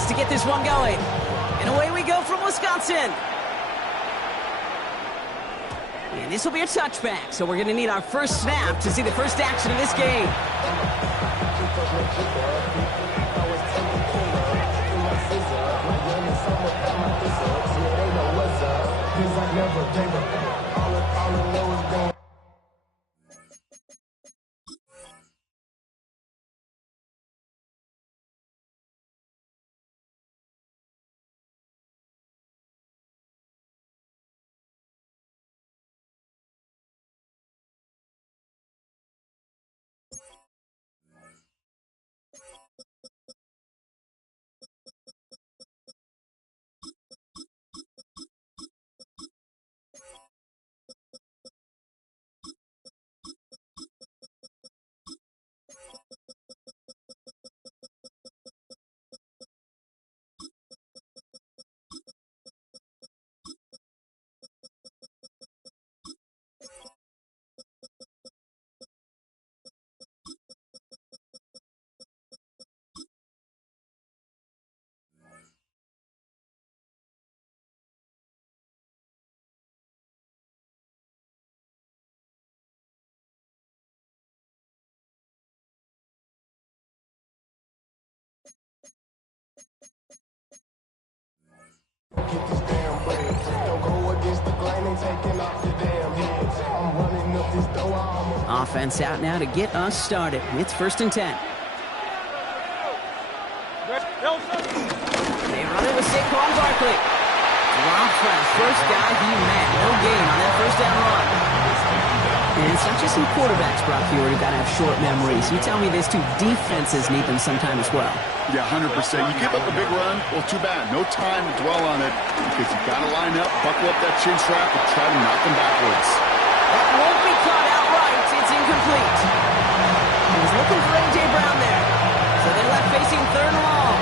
Rodriguez to get this one going. And away we go from Wisconsin. And this will be a touchback, so we're going to need our first snap to see the first action of this game. Offense out now to get us started. It's 1st and 10. They run it with Saquon Barkley. Rob Flash, first guy he met. No gain on that first down run. And it's not just some quarterbacks, Brock Huard, who've got to have short memories. You tell me this too, defenses need them sometime as well. Yeah, 100%. You give up a big run, well, too bad. No time to dwell on it because you got to line up, buckle up that chin strap, and try to knock them backwards. That won't be caught outright. It's incomplete. He was looking for A.J. Brown there. So they're left facing 3rd and long.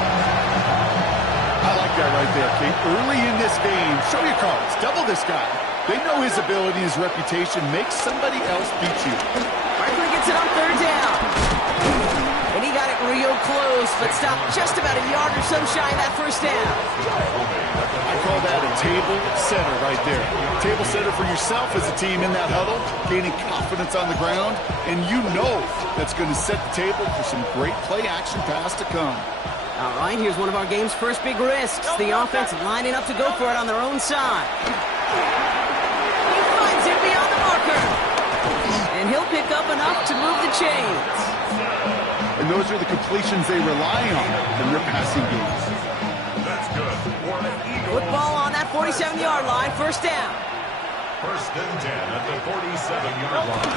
I like that right there, Kate. Early in this game, show your cards. Double this guy. They know his ability, his reputation. Make somebody else beat you. Barkley gets it on 3rd down. And he got it real close, but stopped just about a yard or so shy of that first down. I call that a table setter right there. Table setter for yourself as a team in that huddle, gaining confidence on the ground, and you know that's going to set the table for some great play-action pass to come. All right, here's one of our game's first big risks. The offense lining up to go for it on their own side. He finds it beyond the marker. And he'll pick up enough to move the chains. And those are the completions they rely on in their passing games. That's good. Football on that 47-yard line, 1st down. 1st and 10 at the 47-yard line.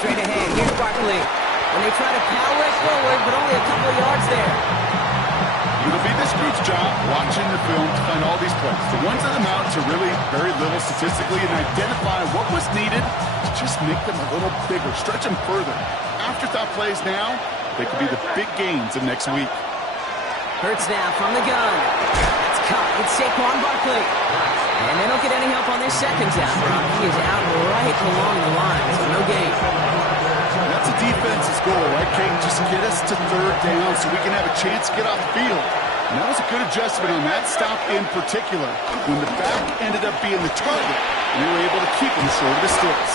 Straight ahead, here's Barkley. And they try to power it forward, but only a couple of yards there. It'll be this group's job watching the film to find all these plays. The ones that amount to really very little statistically and identify what was needed to just make them a little bigger, stretch them further. Afterthought plays now, they could be the big gains of next week. Hurts now from the gun. That's caught. It's Saquon Barkley. And they don't get any help on their 2nd down. He is out right along the line, so no gain. That's a defense's goal, right, Kate? Just get us to 3rd down so we can have a chance to get off the field. And that was a good adjustment on that stop in particular. When the back ended up being the target, we were able to keep him short of the sticks.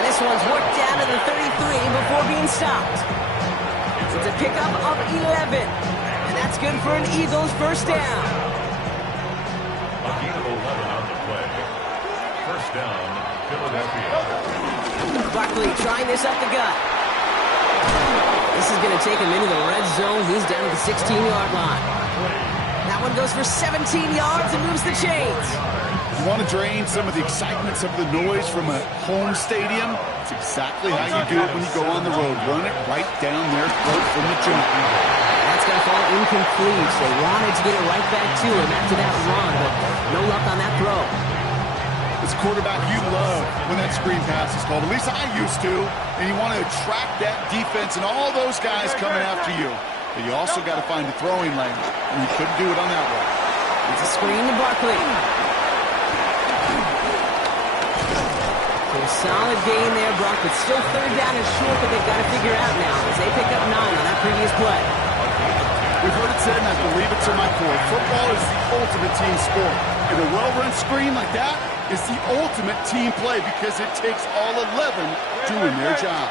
And this one's worked down to the 33 before being stopped. It's a pickup of 11. And that's good for an Eagles 1st down. A gain of 11 on the play. 1st down, Philadelphia. Barkley trying this up the gut. This is going to take him into the red zone. He's down to the 16-yard line. That one goes for 17 yards and moves the chains. You want to drain some of the excitement, some of the noise from a home stadium? It's exactly how you do it when you go on the road. Run it right down their throat from the jump. That's going to fall incomplete. They wanted to get it right back to him after that run, but no luck on that throw. As a quarterback, you love when that screen pass is called. At least I used to. And you want to attract that defense and all those guys coming after you. But you also got to find a throwing lane. And you couldn't do it on that one. It's a screen to Barkley. So a solid gain there, Brock, but still 3rd down and short that they've got to figure out now as they pick up 9 on that previous play. We've heard it said, and I believe it to my core. Football is the ultimate team sport. And a well-run screen like that is the ultimate team play because it takes all 11 doing their job.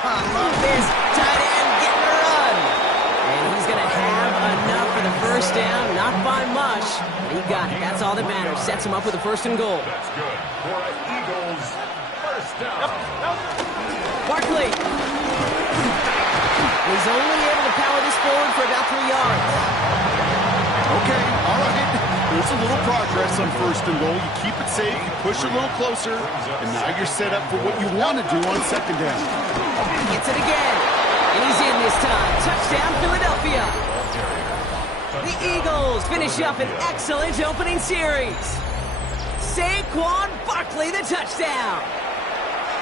Love this. Tight end getting a run. And he's going to have enough for the first down. Not by much, but he got it. That's all that matters. Sets him up with a 1st and goal. That's good for an Eagles first down. Barkley. He's only able to power this forward for about 3 yards. Okay, all right. There's a little progress on 1st and goal. You keep it safe, you push a little closer, and now you're set up for what you want to do on 2nd down. Gets it again. And he's in this time. Touchdown, Philadelphia. The Eagles finish up an excellent opening series. Saquon Barkley, the touchdown.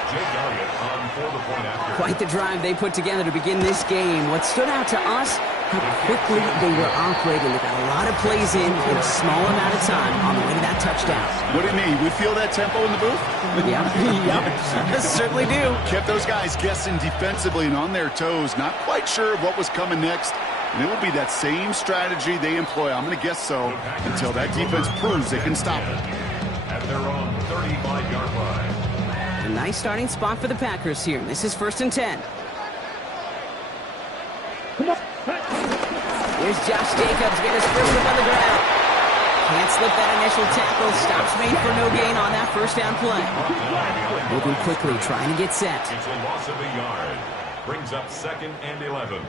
Jake Elliott on for the point after. Quite the drive they put together to begin this game. What stood out to us, how quickly they were operating. They got a lot of plays in a small amount of time on the way to that touchdown. What do you mean? We feel that tempo in the booth? Yep, certainly do. Kept those guys guessing defensively and on their toes, not quite sure of what was coming next. And it will be that same strategy they employ, I'm going to guess so, until that defense proves they can stop it. At their own 35-yard line. A nice starting spot for the Packers here. This is 1st and 10. Here's Josh Jacobs getting his first up on the ground. Can't slip that initial tackle. Stops made for no gain on that 1st down play. Moving quickly, trying to get set. It's a loss of a yard. Brings up 2nd and 11.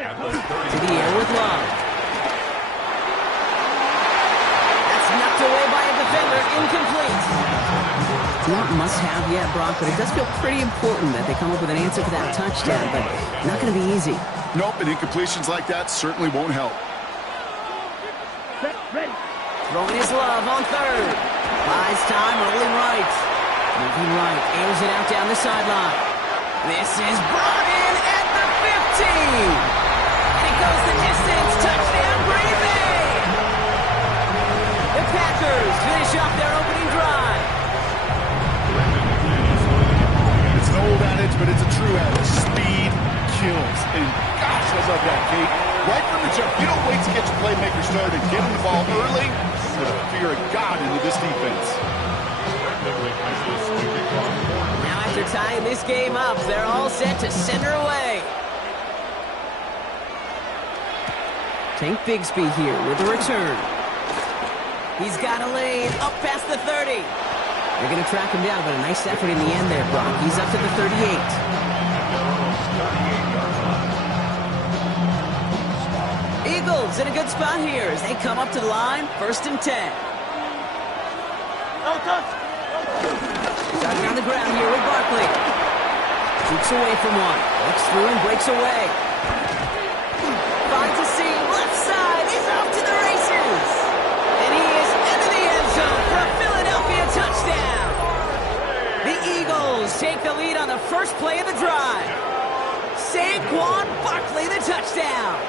At the 30. To the air with Love. That's knocked away by a defender. Incomplete. Not must-have yet, Brock, but it does feel pretty important that they come up with an answer for that touchdown, but not going to be easy. Nope, and incompletions like that certainly won't help. Throwing his Love on 3rd. Buys time, rolling right. Moving right, airs it out down the sideline. This is brought in at the 15. And it goes the distance. Touchdown, Green Bay. The Packers finish off their opening drive. It's an old adage, but it's a true adage. Speed kills. And gosh, I love that, Kate. Right from the jump, you don't wait to get your playmaker started. Get him the ball early. Put a fear of God into this defense. Now after tying this game up, they're all set to send her away. Tank Bigsby here with the return. He's got a lane up past the 30. They're going to track him down, but a nice effort in the end there, Brock. He's up to the 38. Eagles in a good spot here as they come up to the line. 1st and 10. Starting on the ground here with Barkley. Shoots away from one. Looks through and breaks away. Finds a seam. Left side. He's off to the races. And he is into the end zone for a Philadelphia touchdown. The Eagles take the lead on the first play of the drive. Saquon Barkley, the touchdown.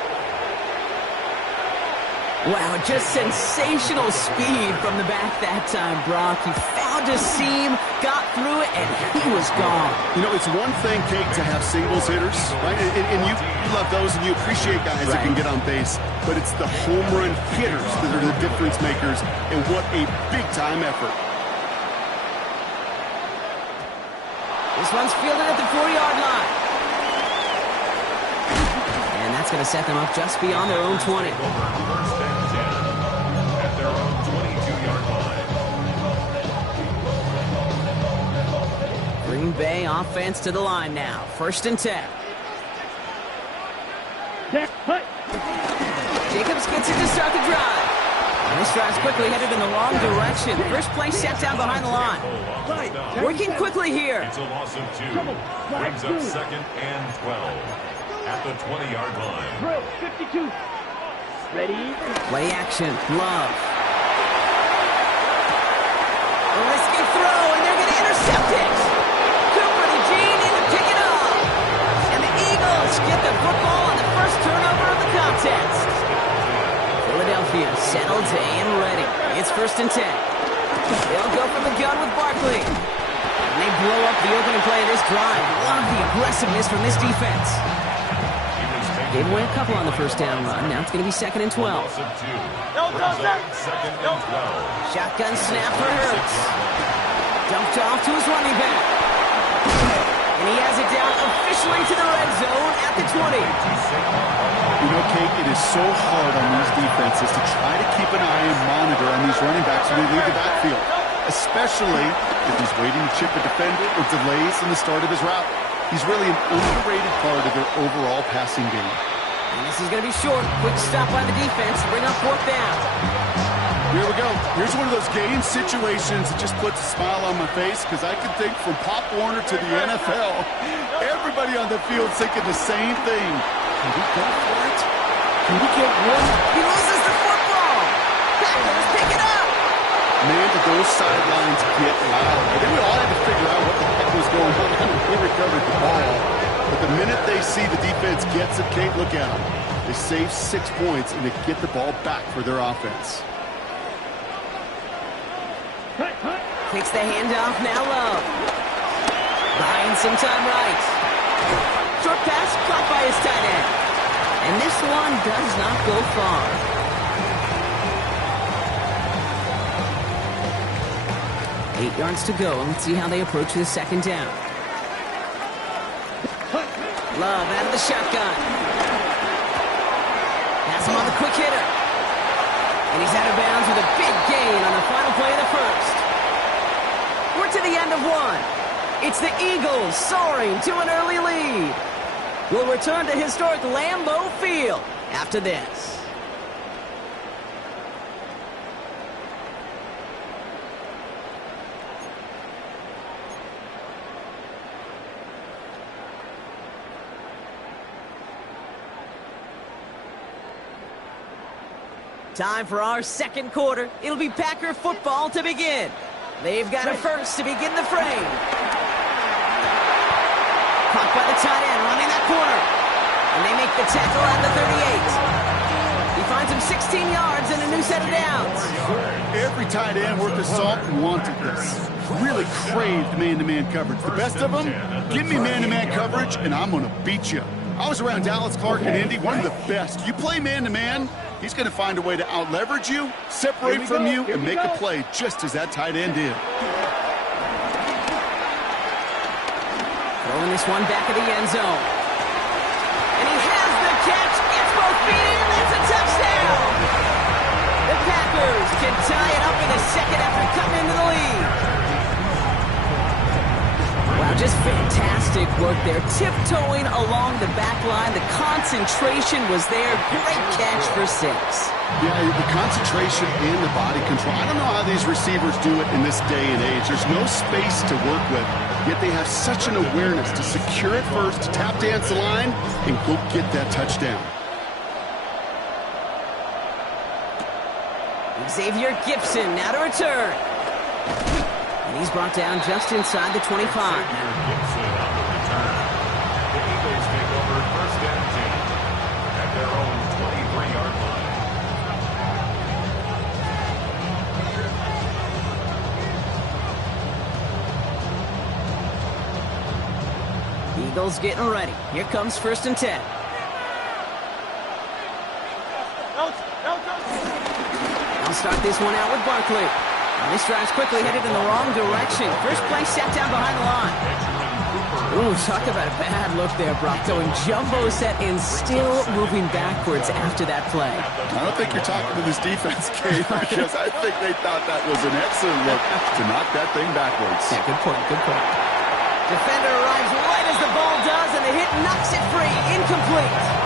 Wow, just sensational speed from the back that time, Brock. He found a seam, got through it, and he was gone. You know, it's one thing, Kate, to have singles hitters, right? And you love those, and you appreciate guys that can get on base. But it's the home run hitters that are the difference makers, and what a big-time effort. This one's fielded at the 4-yard line. And that's going to set them up just beyond their own 20. At their own 22-yard line. Green Bay offense to the line now. 1st and 10. Jacobs gets it to start the drive. And this drive's quickly headed in the wrong direction. First play set down behind the line. Working quickly here. It's a loss of 2. Brings up 2nd and 12. At the 20-yard line. 52. Ready? Play action. Love. A risky throw, and they're going to intercept it. Cooper to Gene in to pick it up. And the Eagles get the football on the first turnover of the contest. Philadelphia settled and ready. It's 1st and 10. They'll go from the gun with Barkley. And they blow up the opening play of this drive. Love the aggressiveness from this defense. He was taken Gave away a couple on the first down run. Now it's going to be 2nd and 12. Shotgun snap for Hurts. Dumped off to his running back. And he has it down officially to the red zone at the 20. You know, Kate, it is so hard on these defenses to try to keep an eye and monitor on these running backs when they leave the backfield, especially if he's waiting to chip a defender or delays in the start of his route. He's really an underrated part of their overall passing game. And this is going to be short. Quick stop by the defense to bring up 4th down. Here we go. Here's one of those game situations that just puts a smile on my face because I can think from Pop Warner to the NFL, everybody on the field thinking the same thing. Can we go for it? Can we get one? He loses the football. Packers pick it up. Man, did those sidelines get loud. I think we all had to figure out what the heck was going on when we recovered the ball. But the minute they see the defense gets it, Kate, look at them. They save 6 points, and they get the ball back for their offense. Takes the handoff, now low. Buying some time right. Short pass caught by his tight end. And this one does not go far. Eight yards to go. Let's see how they approach the 2nd down. Love out of the shotgun. Has him on the quick hitter. And he's out of bounds with a big gain on the final play of the first. We're to the end of one. It's the Eagles soaring to an early lead. We'll return to historic Lambeau Field after this. Time for our 2nd quarter. It'll be Packer football to begin. They've got a first to begin the frame. Caught by the tight end, running that corner. And they make the tackle at the 38. He finds him 16 yards and a new set of downs. Every tight end worth his salt wanted this. Really craved man-to-man coverage. The best of them, give me man-to-man coverage and I'm going to beat you. I was around Dallas Clark and Indy, one of the best. You play man-to-man, he's going to find a way to out-leverage you, separate from you, and make a play just as that tight end did. Throwing this one back of the end zone. And he has the catch. Gets both feet in. That's a touchdown. The Packers can tie it up in the 2nd after coming into the lead. Wow, just fantastic work there. Tiptoeing along the back line. The concentration was there. Great catch for 6. Yeah, the concentration and the body control. I don't know how these receivers do it in this day and age. There's no space to work with, yet they have such an awareness to secure it first, tap dance the line, and go get that touchdown. Xavier Gipson now to return. And he's brought down just inside the 25. Xavier Gipson on the return. The Eagles take over 1st and 10 at their own 23-yard line. Eagles getting ready. Here comes 1st and 10. I'll start this one out with Barkley. Now this drive's quickly headed in the wrong direction. First play sat down behind the line. Ooh, talk about a bad look there, Brock. Going jumbo set and still moving backwards after that play. I don't think you're talking to this defense, Kate, because I think they thought that was an excellent look to knock that thing backwards. Yeah, good point, good point. Defender arrives right as the ball does, and the hit knocks it free. Incomplete.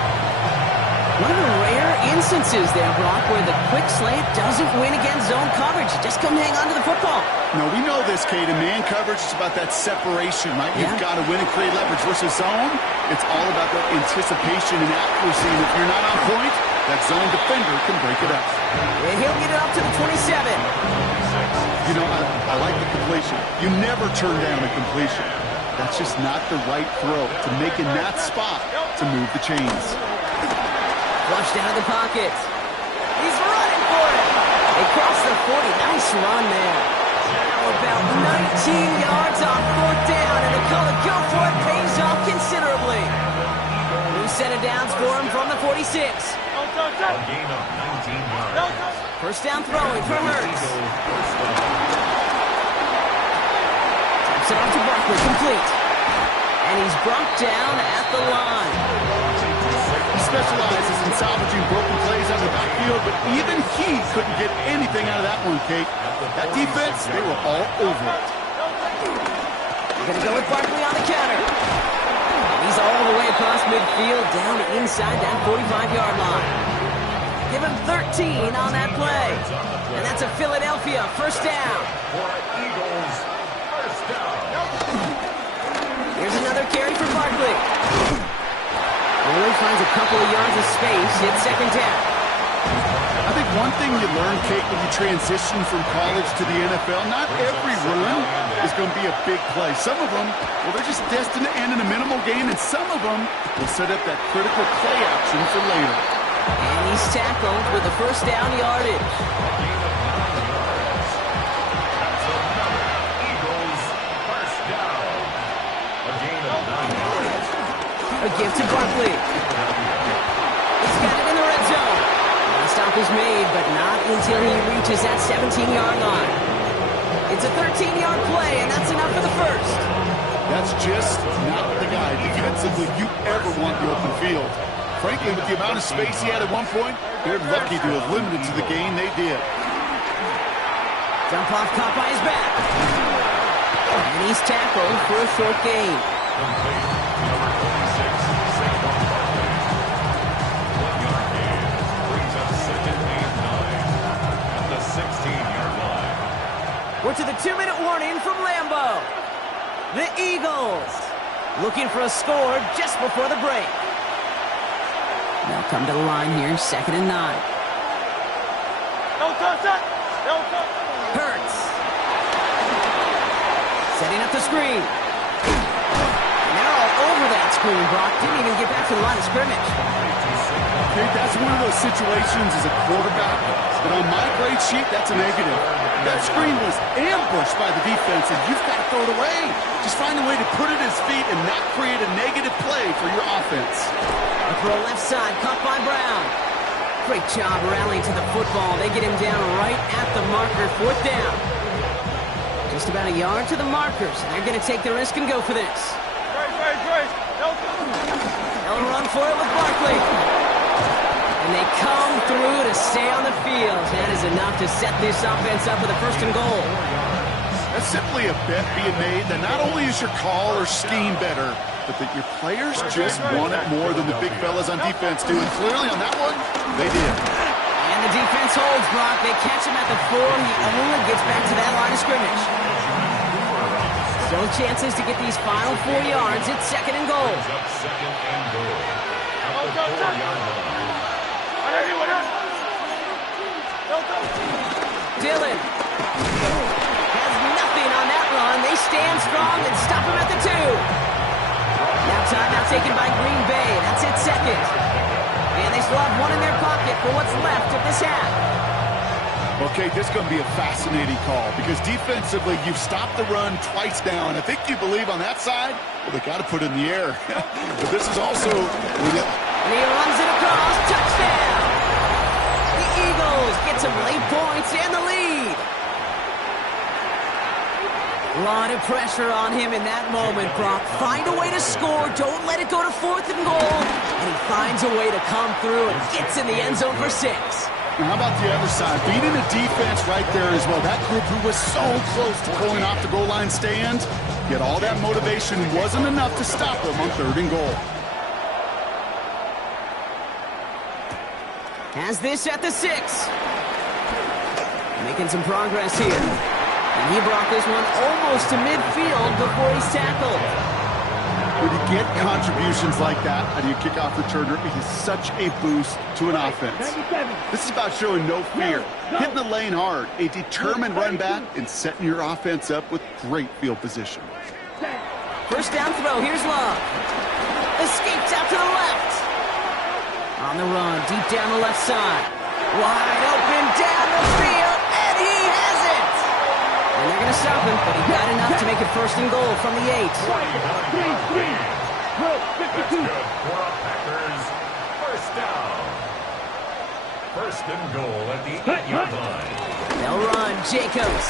One of the rare instances there, Brock, where the quick slant doesn't win against zone coverage. You just come hang on to the football. No, we know this, Kate. In man coverage, it's about that separation, right? Yeah. You've got to win and create leverage versus zone. It's all about that anticipation and accuracy. And if you're not on point, that zone defender can break it up. And he'll get it up to the 27. You know, I like the completion. You never turn down a completion. That's just not the right throw to make in that spot to move the chains. Flushed out of the pocket. He's running for it. They cross the 40. Nice run there. Now about 19 yards on 4th down, and the call to go for it pays off considerably. New set of of downs for him from the 46. A gain of 19 yards. First down throwing for Hurts. Taps it on to Barkley, complete. And he's brought down at the line. He specializes in salvaging broken plays out of the backfield, but even he couldn't get anything out of that one, Kate. That defense, they were all over it. They're going to go with Barkley on the counter. He's all the way across midfield, down inside that 45-yard line. Give him 13 on that play. And that's a Philadelphia first down. Eagles, first down. Here's another carry for Barkley. Only finds a couple of yards of space. It's second down. I think one thing you learn, Kate, when you transition from college to the NFL, not every run is going to be a big play. Some of them, well, they're just destined to end in a minimal gain, and some of them will set up that critical play action for later. And he's tackled with the first down yardage. A gain of 9 yards. That's another Eagles first down. A gain of 9 yards. A give to Barkley. He's got it in the red zone. The stop is made, but not until he reaches that 17-yard line. It's a 13-yard play, and that's enough for the first. That's just not the guy defensively you ever want in the open field. Frankly, with the amount of space he had at one point, they're lucky to have limited to the gain they did. Dump off caught by his back. And he's tackled for a short gain. Complete. Number 26, Saquon Barkley. 1-yard gain. Brings up second and 9 at the 16-yard line. We're to the 2-minute warning from Lambeau. The Eagles looking for a score just before the break. They'll come to the line here, second and 9. Hurts. Setting up the screen. And they're all over that screen, Brock. Didn't even get back to the line of scrimmage. Dude, that's one of those situations as a quarterback that on my grade sheet, that's a negative. That screen was ambushed by the defense, and you've got to throw it away. Just find a way to put it at his feet and not create a negative play for your offense. A throw left side, caught by Brown. Great job rallying to the football. They get him down right at the marker, fourth down. Just about a yard to the markers, and they're going to take the risk and go for this. They'll run for it with Barkley. And they come through to stay on the field. That is enough to set this offense up with a first and goal. That's simply a bet being made that not only is your call or scheme better, but that your players just want it more than the big fellas on defense do. And clearly on that one, they did. And the defense holds, Brock. They catch him at the 4. He only gets back to that line of scrimmage. Still chances to get these final 4 yards. It's second and goal. Up second and goal. At the 4-yard line. Dillon has nothing on that run. They stand strong and stop him at the 2. Now timeout taken by Green Bay. That's it, second. And they still have one in their pocket for what's left of this half. Okay, this is going to be a fascinating call because defensively, you've stopped the run twice now, and I think you believe on that side, well, they got to put it in the air. But this is also... And he runs it across. Touchdown! The Eagles get some late points and the lead. A lot of pressure on him in that moment, Brock. Find a way to score. Don't let it go to fourth and goal. And he finds a way to come through and gets in the end zone for 6. Now, how about the other side? Beating a defense right there as well. That group who was so close to pulling off the goal line stand, yet all that motivation wasn't enough to stop them on third and goal. Has this at the 6. Making some progress here. And he brought this one almost to midfield before he's tackled. When you get contributions like that out of your kickoff returner, it is such a boost to an offense. This is about showing no fear, hitting the lane hard, a determined run back, and setting your offense up with great field position. First down throw, here's Love. Escapes out to the left. On the run, deep down the left side. Wide open down the field, and he has it! And they're going to stop him, but he got enough to make it first and goal from the 8. Drill, That's 52. good for our Packers. First down. First and goal at the 8-yard line. They'll run. Jacobs.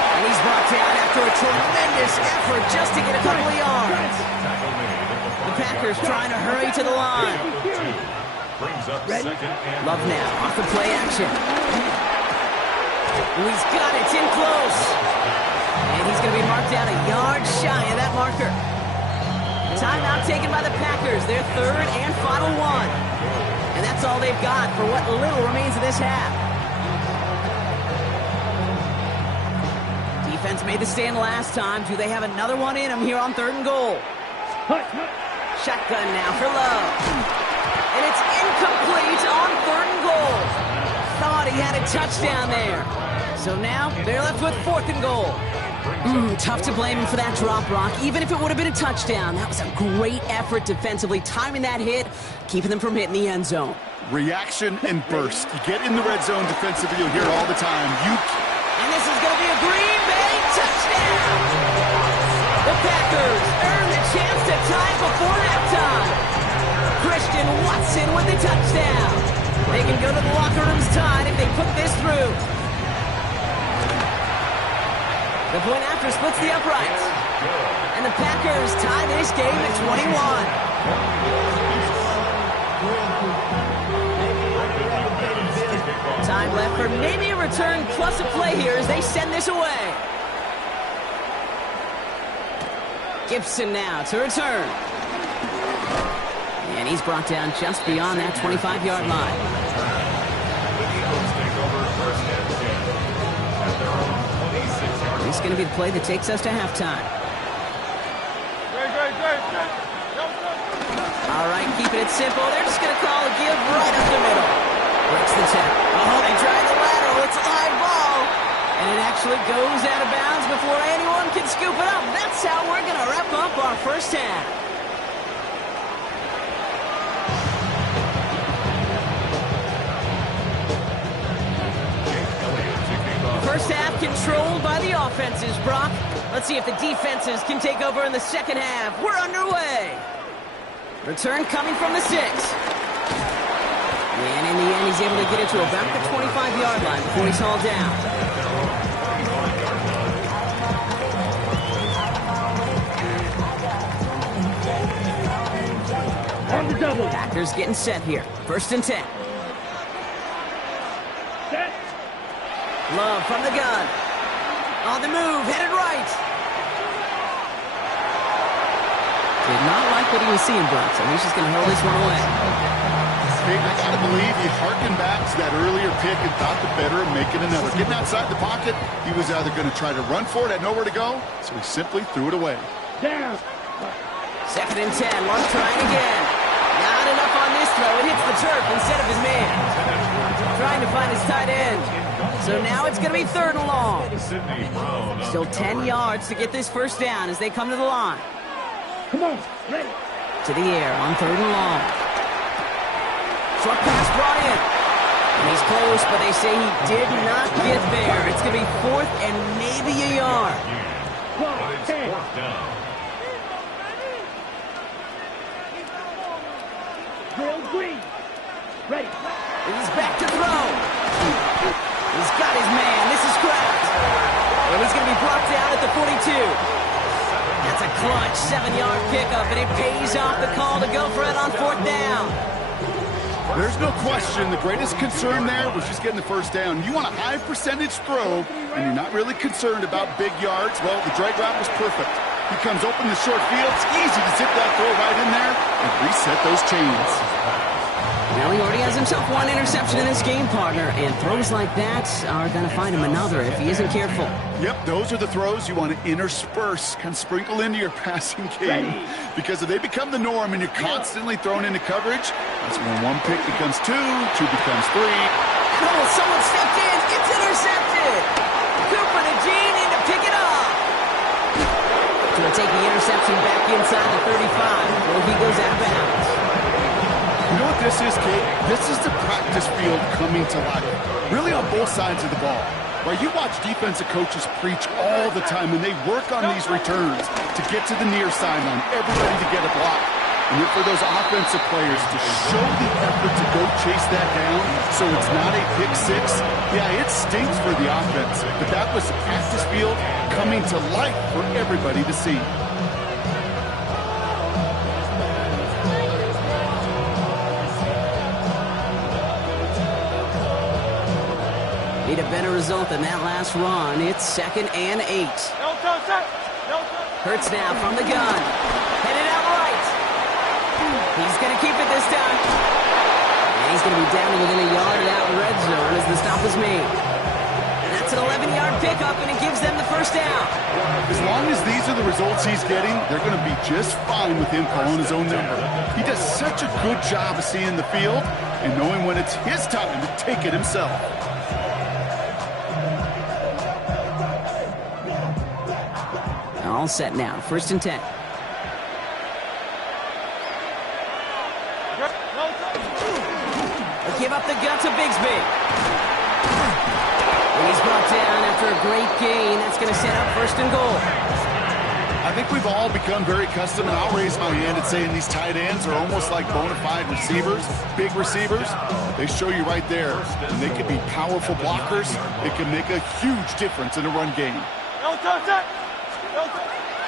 And he's brought down after a tremendous effort just to get a couple of yards. Tackle made at The 5-yard Packers line. trying to hurry to the line. Pickup of 2. Brings up second and Love now, off the play action. Ooh, he's got it, it's in close. And he's going to be marked down a yard shy of that marker. Timeout taken by the Packers, their third and final one. And that's all they've got for what little remains of this half. Defense made the stand last time. Do they have another one in them here on 3rd and goal? Shotgun now for Love. And it's incomplete on 3rd and goal. Thought he had a touchdown there. So now they're left with 4th and goal. Tough to blame him for that drop, Brock. Even if it would have been a touchdown, that was a great effort defensively, timing that hit, keeping them from hitting the end zone. Reaction and burst. You get in the red zone defensively, you'll hear it all the time. And this is going to be a Green Bay touchdown. The Packers earn the chance to tie before halftime. Christian Watson with the touchdown. They can go to the locker rooms tied if they put this through. The point after splits the uprights. And the Packers tie this game at 21. Time left for maybe a return plus a play here as they send this away. Gibson now to return. And he's brought down just beyond that 25-yard line. The Eagles take over first and 10 at their own 26-yard line. This is going to be the play that takes us to halftime. All right, keeping it simple. They're just going to call a give right up the middle. Breaks the tap. Oh, they drive the lateral. It's a live ball. And it actually goes out of bounds before anyone can scoop it up. That's how we're going to wrap up our first half. First half controlled by the offenses, Brock. Let's see if the defenses can take over in the second half. We're underway. Return coming from the 6. And in the end, he's able to get it to about the 25-yard line before he's hauled down. On the double. Packers getting set here. First and 10. Set. Love from the gun. On the move, headed right. Did not like what he was seeing, Brock, so he's just going to hold this one away. Hey, I gotta believe he harkened back to that earlier pick and thought the better of making another. Getting outside the pocket, he was either going to try to run for it, had nowhere to go, so he simply threw it away. Down. Second and 10, Love trying again. Not enough on this throw. It hits the turf instead of his man. Trying to find his tight end. So now it's going to be 3rd and long. Sidney Brown. Still 10 yards to get this first down as they come to the line. Come on. Ready. To the air on 3rd and long. Short pass brought in. And he's close, but they say he did not get there. It's going to be 4th and maybe a yard. But it's 4th down. Drill green. Ready. He's back to throw. He's got his man. This is Kraft. And he's going to be brought down at the 42. That's a clutch 7-yard pickup, and it pays off the call to go for it on 4th down. There's no question the greatest concern there was just getting the first down. You want a high percentage throw, and you're not really concerned about big yards. Well, the drag route was perfect. He comes open the short field. It's easy to zip that throw right in there and reset those chains. Well, he already has himself one interception in this game, partner, and throws like that are going to find him another if he isn't careful. Yep, those are the throws you want to intersperse, kind of sprinkle into your passing game. Because if they become the norm and you're constantly thrown into coverage, that's when one pick becomes 2 becomes 3. Oh, someone stepped in. It's intercepted. Cooper to Gene in to pick it up. So we'll take the interception back inside the 35 before he goes out of bounds. You know what this is, Kate? This is the practice field coming to life. Really on both sides of the ball. Right, you watch defensive coaches preach all the time when they work on these returns to get to the near sideline, everybody to get a block. And then for those offensive players to show the effort to go chase that down so it's not a pick six, yeah, it stinks for the offense. But that was the practice field coming to life for everybody to see. Need a better result than that last run. It's 2nd and 8. Hurts now from the gun. Headed out right. He's going to keep it this time. And he's going to be down to within a yard of that red zone as the stop is made. And that's an 11-yard pickup, and it gives them the first down. As long as these are the results he's getting, they're going to be just fine with him calling his own number. He does such a good job of seeing the field and knowing when it's his time to take it himself. All set now. 1st and 10. They'll give up the gut to Bigsby. And he's brought down after a great gain. That's going to set up 1st and goal. I think we've all become very accustomed, and I'll raise my hand and saying these tight ends are almost like bona fide receivers, big receivers. They show you right there, and they can be powerful blockers. It can make a huge difference in a run game.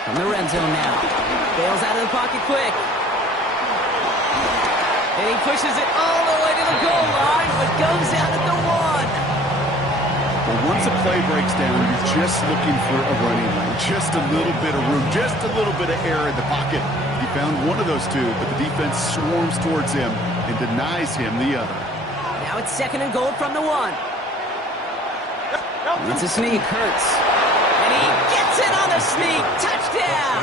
From the red zone now. Bails out of the pocket quick. And he pushes it all the way to the goal line, but goes out at the 1. But once a play breaks down, you're just looking for a running lane. Just a little bit of room, just a little bit of air in the pocket. He found one of those two, but the defense swarms towards him and denies him the other. Now it's 2nd and goal from the 1. It's a sneak, Hurts. And he gets it on the sneak. Touchdown!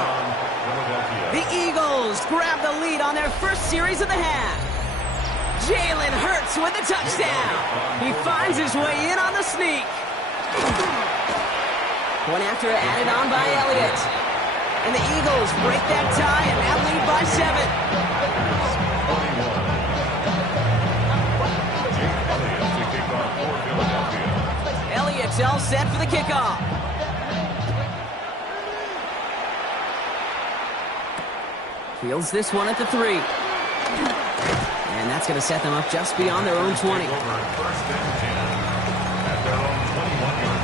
The Eagles grab the lead on their first series of the half. Jalen Hurts with the touchdown. He finds his way in on the sneak. One after added on by Elliott. And the Eagles break that tie and now lead by 7. Elliott's all set for the kickoff. Fields this one at the 3. And that's going to set them up just beyond their own 20. 1st and 10 at their own 21-yard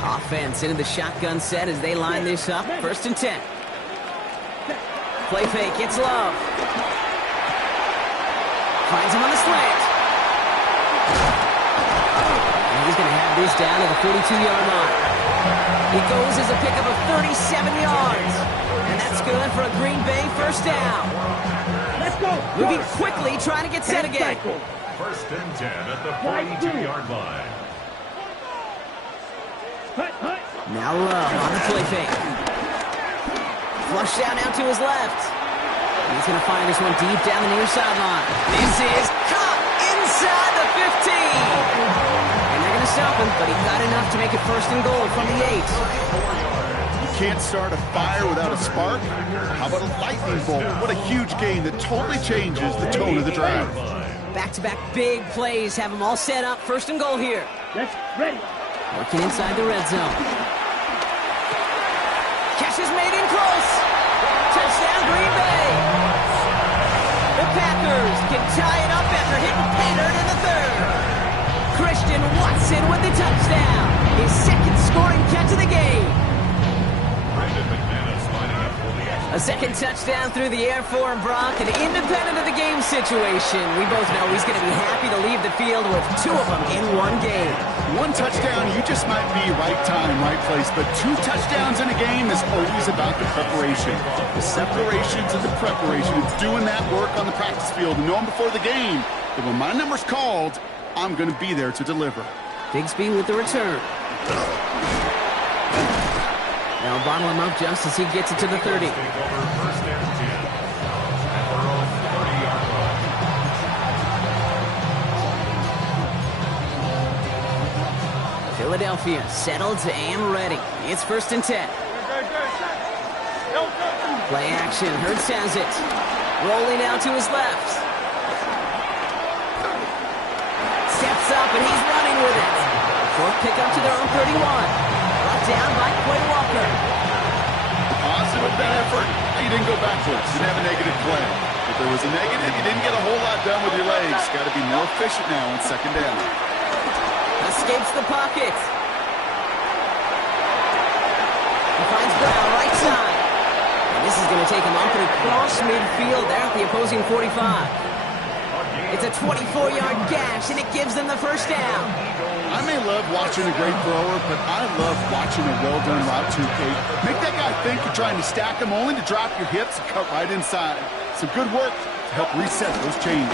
line. Offense into the shotgun set as they line this up. 1st and 10. Play fake, it's Love. Finds him on the slant. And he's going to have this down to the 42-yard line. It goes as a pickup of 37 yards. And that's good for a Green Bay first down. Let's go. Moving quickly, trying to get set again. 1st and 10 at the 42-yard line. Now Love on the play fake. Flush down out to his left. And he's going to find this one deep down the near sideline. This is caught inside the 15. And they're going to stop him, but he got enough to make it 1st and goal from the 8. You can't start a fire without a spark. How about a lightning bolt? What a huge game that totally changes the tone of the drive. Back-to-back big plays have them all set up. 1st and goal here. Let's ready. Working inside the red zone. Catch is made in close. Touchdown, Green Bay. The Packers can tie it up after hitting Painter in the 3rd. Christian Watson with the touchdown. His 2nd scoring catch of the game. Brandon McManus lining up for the action. A 2nd touchdown through the air for Brock, and independent of the game situation, we both know he's going to be happy to leave the field with 2 of them in one game. One touchdown, you just might be right time, right place, but 2 touchdowns in a game is always about the preparation. The separations and the preparation. It's doing that work on the practice field and knowing before the game that when my number's called, I'm going to be there to deliver. Bigsby with the return. Now bottle him up just as he gets it to the 30. Take over 1st and 10 at their own 30-yard line. Philadelphia settled and ready. It's 1st and 10. Play action. Hurts has it. Rolling out to his left. with it. Short pickup to their own 31. Brought down by Quay Walker. Positive of that effort. You didn't go backwards. Didn't have a negative play. If there was a negative, you didn't get a whole lot done with your legs. Got to be more efficient now on second down. Escapes the pocket. He finds Brown right side. And this is going to take him up and across midfield there at the opposing 45. It's a 24-yard gash, and it gives them the first down. I may love watching a great thrower, but I love watching a well-done route too, Kate. Make that guy think you're trying to stack him only to drop your hips and cut right inside. Some good work to help reset those chains.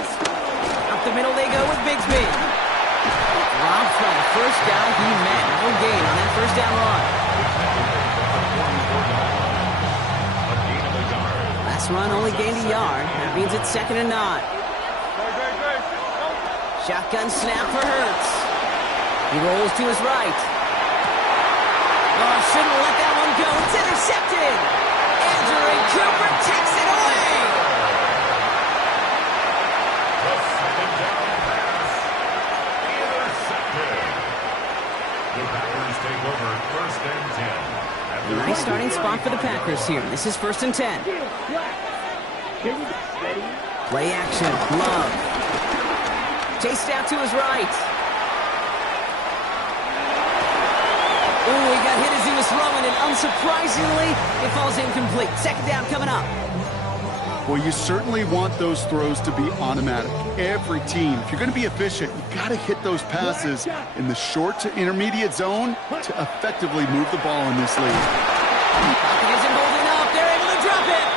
Up the middle they go with Bigsby. Robbed from the first guy he met. No gain on that first down run. Last run only gained a yard. That means it's 2nd and 9. Shotgun snap for Hurts. He rolls to his right. Oh, shouldn't let that one go. It's intercepted. Andrew Cooper takes it away. The second down pass. Intercepted. The Packers take over 1st and 10. Nice starting spot for the Packers here. This is 1st and 10. Play action. Love. Chased out to his right. Ooh, he got hit as he was throwing, and unsurprisingly, it falls incomplete. 2nd down coming up. Well, you certainly want those throws to be automatic. Every team, if you're going to be efficient, you got to hit those passes in the short to intermediate zone to effectively move the ball in this league. Pocket isn't holding up. They're able to drop it.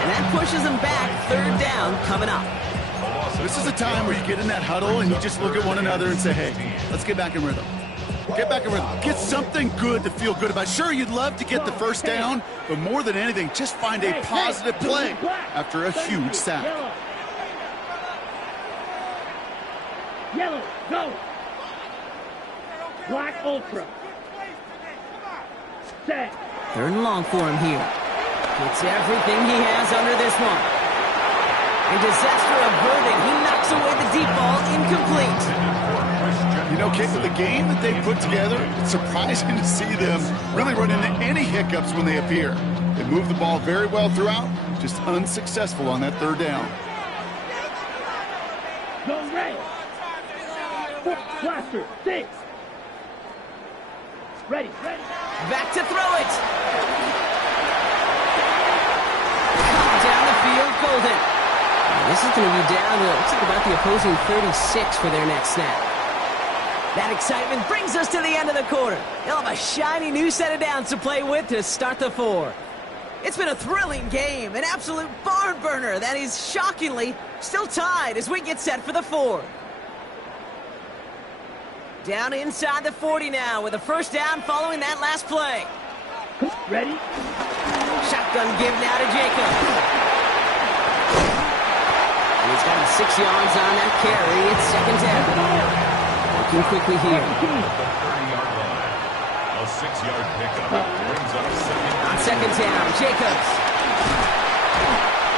And that pushes them back. 3rd down coming up. This is a time where you get in that huddle and you just look at one another and say, hey, let's get back in rhythm. Get back in rhythm. Get something good to feel good about. Sure, you'd love to get the first down, but more than anything, just find a positive play after a huge sack. Yellow, go. Black Ultra. Set. 3rd and long for him here. Gets everything he has under this one. And disaster averted. He knocks away the deep ball, incomplete. You know, Kate, with the game that they put together, it's surprising to see them really run into any hiccups when they appear. They move the ball very well throughout, just unsuccessful on that 3rd down. Go red. Blaster, 6. Ready. Back to throw it. Down the field, Golden. This is going to be down to, looks like about the opposing 36 for their next snap. That excitement brings us to the end of the quarter. They'll have a shiny new set of downs to play with to start the 4. It's been a thrilling game, an absolute barn burner that is shockingly still tied as we get set for the 4. Down inside the 40 now with a first down following that last play. Ready? Shotgun give now to Jacob. He's got 6 yards on that carry. It's 2nd down. Working quickly here. The 30-yard line. A 6-yard pickup brings up 2nd. On 2nd down, Jacobs.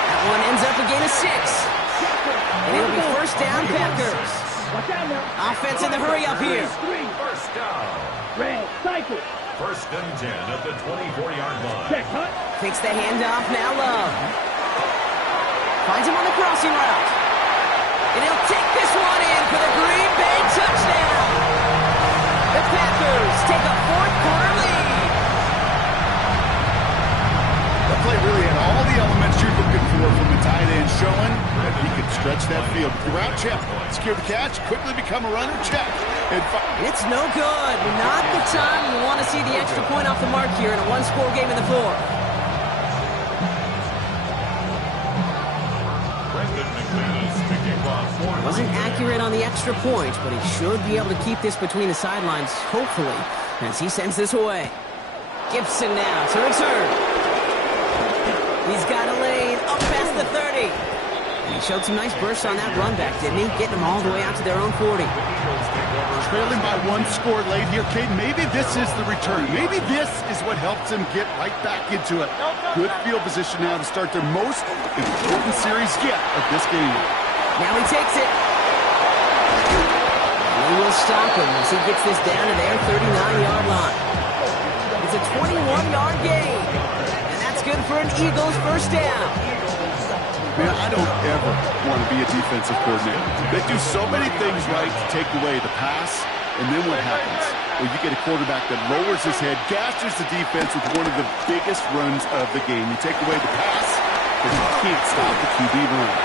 That one ends up a gain of 6. And it'll be first down, Packers. Watch out now. Offense in the hurry up here. First down. Red, cycle. 1st and 10 at the 24-yard line. Check, hut. Takes the handoff, now Love. Finds him on the crossing route. And he'll take this one in for the Green Bay touchdown. The Packers take a 4th quarter lead. That play really had all the elements you're looking for from a tight end showing. He could stretch that field. The route check, secure the catch, quickly become a runner check. It's no good. Not the time you want to see the extra point off the mark here in a 1-score game in the 4th. Wasn't accurate on the extra point, but he should be able to keep this between the sidelines, hopefully, as he sends this away. Gibson now to return. He's got a lane up past the 30. And he showed some nice bursts on that run back, didn't he? Getting them all the way out to their own 40. Trailing by 1 score late here, Kate. Maybe this is the return. Maybe this is what helps them get right back into it. Good field position now to start their most important series yet of this game. Now he takes it. They will stop him as he gets this down to their 39-yard line. It's a 21-yard gain, and that's good for an Eagles first down. Man, I don't ever want to be a defensive coordinator. They do so many things right to take away the pass, and then what happens? Well, you get a quarterback that lowers his head, gashes the defense with one of the biggest runs of the game. You take away the pass, but you can't stop the QB run.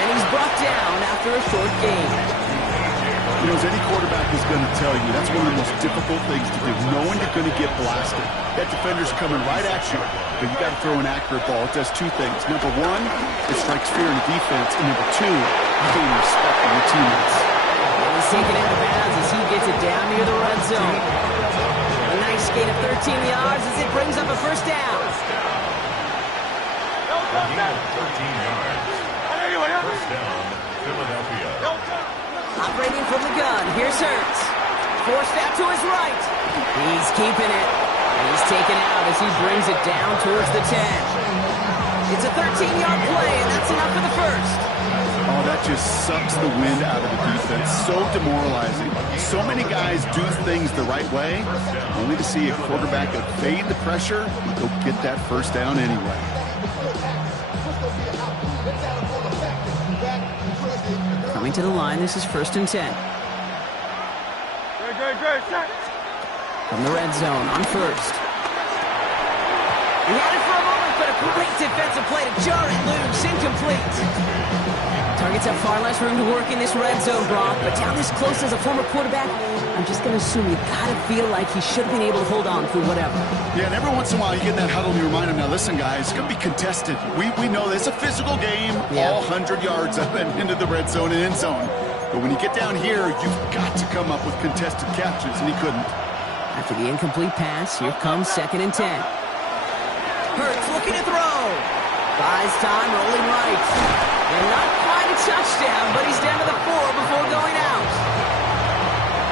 And he's brought down after a short gain. You know, as any quarterback is going to tell you, that's one of the most difficult things to do, knowing you're going to get blasted. That defender's coming right at you, but you got to throw an accurate ball. It does two things. Number one, it strikes fear in the defense, and number two, you gain respect from your teammates. And he's taken out of bounds as he gets it down near the red zone. A nice gain of 13 yards as it brings up a first down. A gain of 13 yards. First down, Philadelphia. Operating from the gun, here's Hurts. Forced out to his right. He's keeping it. He's taken out as he brings it down towards the 10. It's a 13-yard play, and that's enough for the first. Oh, that just sucks the wind out of the defense. So demoralizing. So many guys do things the right way, only to see a quarterback evade the pressure and go get that first down anyway. Coming to the line, this is 1st and 10. From the red zone on first. He had it for a moment, but a great defensive play to jar it loose. Incomplete. Targets have far less room to work in this red zone, Brock, but down this close as a former quarterback, I'm just going to assume you got to feel like he should have been able to hold on through whatever. Yeah, and every once in a while you get in that huddle and you remind him, now listen, guys, it's going to be contested. We know this is a physical game, all 100 yards up and into the red zone and end zone. But when you get down here, you've got to come up with contested catches, and he couldn't. After the incomplete pass, here comes 2nd and 10. Hurts looking to throw. Buys time, rolling right. And not quite a touchdown, but he's down to the 4 before going out.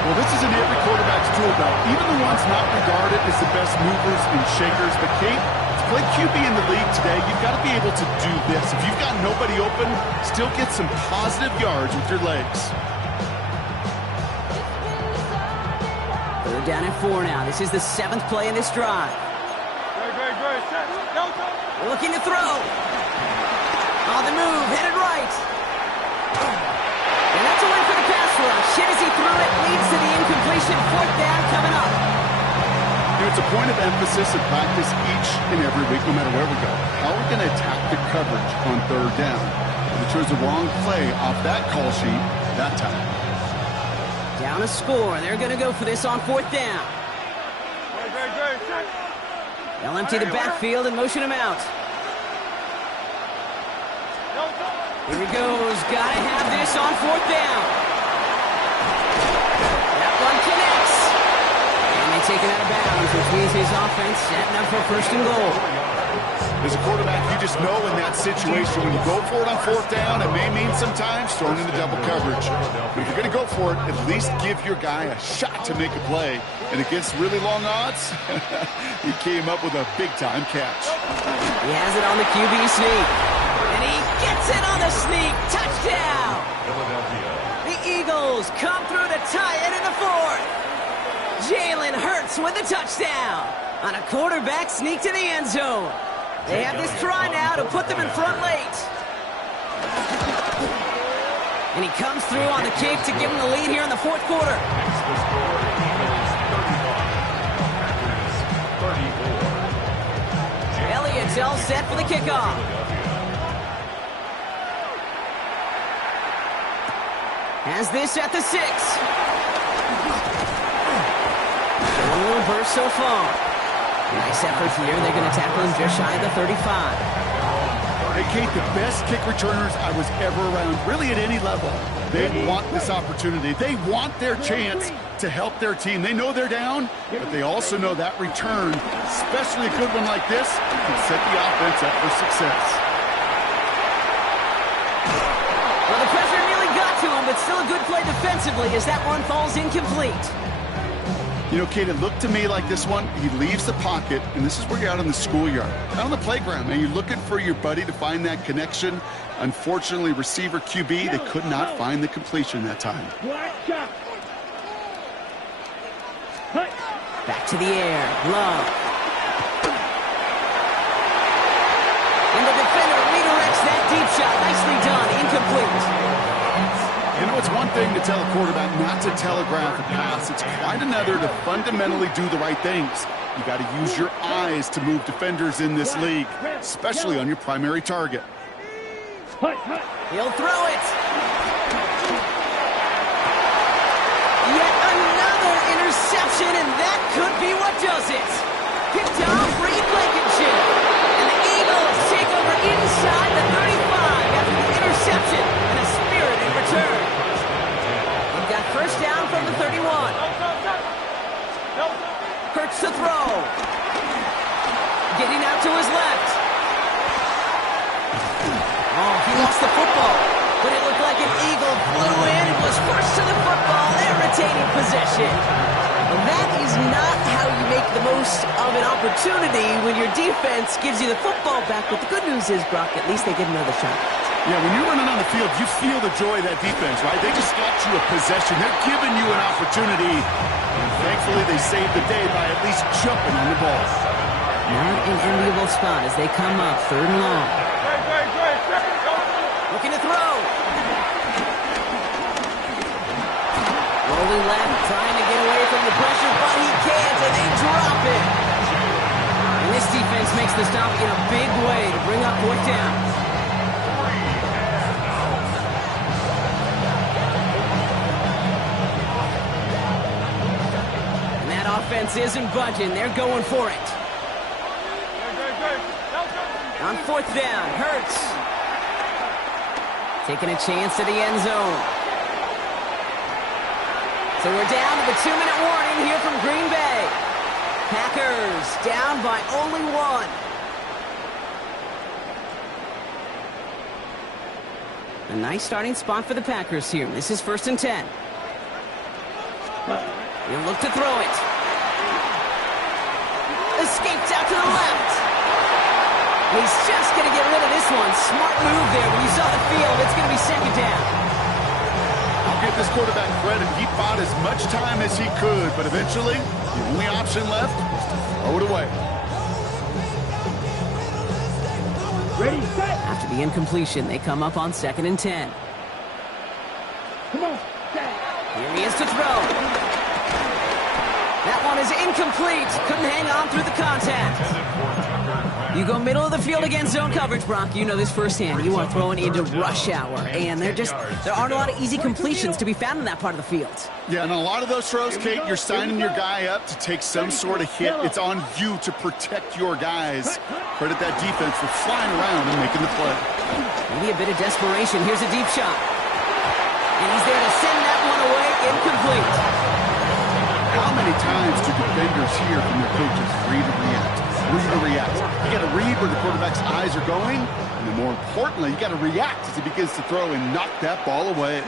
Well, this is in every quarterback's tool belt. Even the ones not regarded as the best movers and shakers. But Kate, to play QB in the league today, you've got to be able to do this. If you've got nobody open, still get some positive yards with your legs. They're down at 4 now. This is the 7th play in this drive. Looking to throw. On the move, headed right. And that's a win for the pass rush. Hit as he threw it, leads to the incompletion. 4th down coming up. It's a point of emphasis in practice each and every week, no matter where we go. How are we going to attack the coverage on 3rd down? We chose the wrong play off that call sheet that time. Down a score, and they're going to go for this on 4th down. They'll empty the backfield and motion him out. Here he goes. Gotta have this on 4th down. That one connects. And they take it out of bounds, which means his offense setting up for 1st and goal. As a quarterback, you just know in that situation, when you go for it on 4th down, it may mean sometimes throwing into double coverage. But if you're going to go for it, at least give your guy a shot to make a play. And against really long odds, he came up with a big-time catch. He has it on the QB sneak. And he gets it on the sneak. Touchdown! The Eagles come through to tie it in the 4th. Jalen Hurts with the touchdown on a quarterback sneak to the end zone. They have this try now to put them in front late. And he comes through on the kick to give them the lead here in the 4th quarter. Elliott's all set for the kickoff. Has this at the 6. A little burst so far. Nice effort here. They're going to tackle him just shy of the 35. Hey, Kate, the best kick returners I was ever around, really at any level. They want this opportunity. They want their chance to help their team. They know they're down, but they also know that return, especially a good one like this, can set the offense up for success. Well, the pressure nearly got to him, but still a good play defensively as that one falls incomplete. You know, Kate, it looked to me like this one, he leaves the pocket, and this is where you're out in the schoolyard, out on the playground, and you're looking for your buddy to find that connection. Unfortunately, receiver QB, they could not find the completion that time. to the air. Love. And the defender redirects that deep shot. Nicely done. Incomplete. You know, it's one thing to tell a quarterback not to telegraph a pass. It's quite another to fundamentally do the right things. You got to use your eyes to move defenders in this league, especially on your primary target. He'll throw it. Yet another interception, and that could be what does it. Picked off Reed Blankenship. And the Eagles take over inside the 35 after the interception and a spirited return. They've got first down from the 31. Hurts to throw. Getting out to his left. Oh, he lost the football. But it looked like an Eagle flew in and was first to the football. They're retaining possession. And that is not how you make the most of an opportunity when your defense gives you the football back. But the good news is, Brock, at least they get another shot. Yeah, when you're running on the field, you feel the joy of that defense, right? They just got you a possession. They're giving you an opportunity. And thankfully, they saved the day by at least jumping on the ball. Not an enviable spot as they come up, 3rd and long. Looking to throw. Rolling left, trying to get away from the pressure, but he can't, and they drop it. And this defense makes the stop in a big way to bring up 4th down. And that offense isn't budging. They're going for it. On 4th down, Hurts. Taking a chance at the end zone. So we're down to the 2-minute warning here from Green Bay. Packers down by only 1. A nice starting spot for the Packers here. This is 1st and 10. He'll look to throw it. Escapes out to the left. He's just going to get rid of this one. Smart move there. When you saw the field, it's going to be 2nd down. I'll give this quarterback credit. He bought as much time as he could, but eventually, the only option left was to throw it away. Ready, set. After the incompletion, they come up on 2nd and 10. Come on, set. Here he is to throw. That one is incomplete. Couldn't hang on through the contact. You go middle of the field against zone coverage, Brock. You know this firsthand. You are throwing into rush hour, and there aren't a lot of easy completions to be found in that part of the field. Yeah, and a lot of those throws, Kate, you're signing your guy up to take some sort of hit. It's on you to protect your guys. Credit that defense for flying around and making the play. Maybe a bit of desperation. Here's a deep shot. And he's there to send that one away. Incomplete. How many times do defenders hear from their coaches, read and react? Read and react. You got to read where the quarterback's eyes are going, and then more importantly, you got to react as he begins to throw and knock that ball away.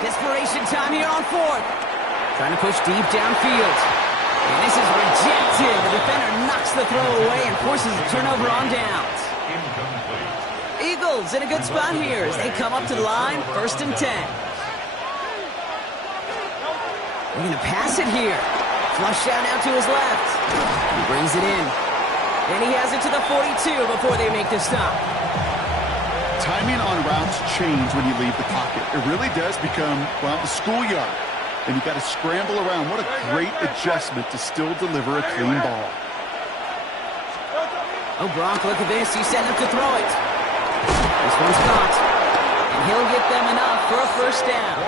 Desperation time here on 4th. Trying to push deep downfield. And this is rejected. The defender knocks the throw away and forces a turnover on downs. Eagles in a good spot here as they come up to the line, 1st and 10. They're going to pass it here. Flush out now to his left. He brings it in. And he has it to the 42 before they make the stop. Timing on routes change when you leave the pocket. It really does become, well, the schoolyard. And you got to scramble around. What a great adjustment to still deliver a clean ball. Oh, Brock, look at this. He's setting up to throw it. This one's caught. And he'll get them enough for a 1st down.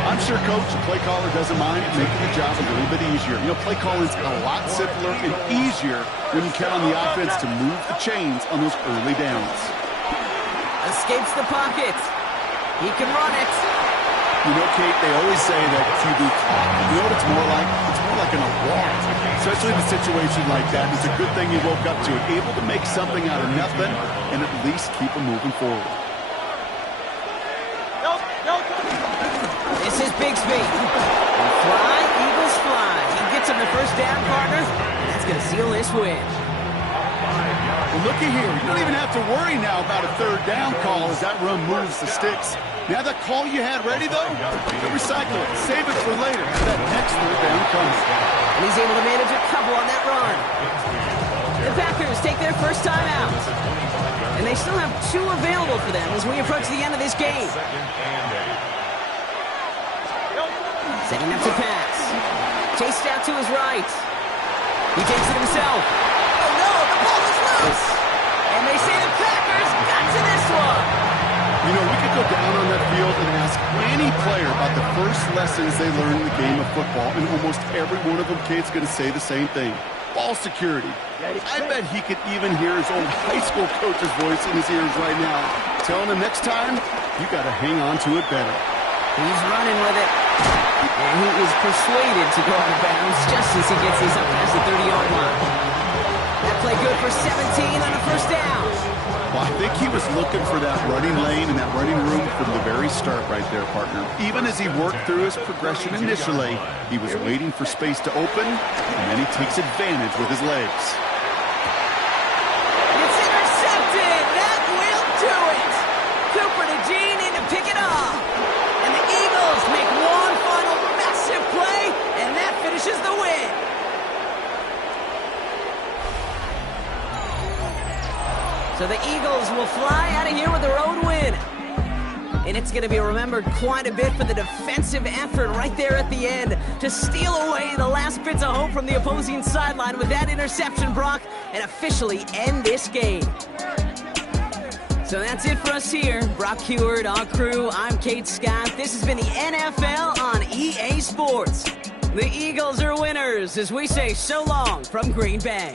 I'm sure coach, the play caller doesn't mind making the job a little bit easier. You know, play calling's a lot simpler and easier when you count on the offense to move the chains on those early downs. Escapes the pocket. He can run it. You know, Kate, they always say that QB clock. You know what it's more like? It's more like an award. Especially in a situation like that. It's a good thing you woke up to it. Able to make something out of nothing and at least keep them moving forward. This is Bigsby. And fly, Eagles fly. He gets him the 1st down, partner. And that's going to seal this win. Well, looky here. You don't even have to worry now about a 3rd down call as that run moves the sticks. Now that call you had ready, though, don't recycle it. Save it for later. Have that next third down coming. And he's able to manage a couple on that run. The Packers take their first time out. And they still have 2 available for them as we approach the end of this game. Setting up to pass. Chased out to his right. He takes it himself. Oh no, the ball is loose. And they say the Packers got to this one. You know, we could go down on that field and ask any player about the first lessons they learned in the game of football, and almost every one of them, Kate's going to say the same thing. Ball security. I bet he could even hear his old high school coach's voice in his ears right now, telling him next time, you got to hang on to it better. He's running with it. And he is persuaded to go out of bounds just as he gets these up past the 30-yard line. That play good for 17 on a first down. Well, I think he was looking for that running lane and that running room from the very start right there, partner. Even as he worked through his progression initially, he was waiting for space to open, and then he takes advantage with his legs. It's intercepted! That will do it! Cooper to Jean in to pick it off. And the Eagles make one final massive play, and that finishes the win. So the Eagles will fly out of here with a road win. And it's going to be remembered quite a bit for the defensive effort right there at the end to steal away the last bits of hope from the opposing sideline with that interception, Brock, and officially end this game. So that's it for us here. Brock Huard, our crew, I'm Kate Scott. This has been the NFL on EA Sports. The Eagles are winners as we say so long from Green Bay.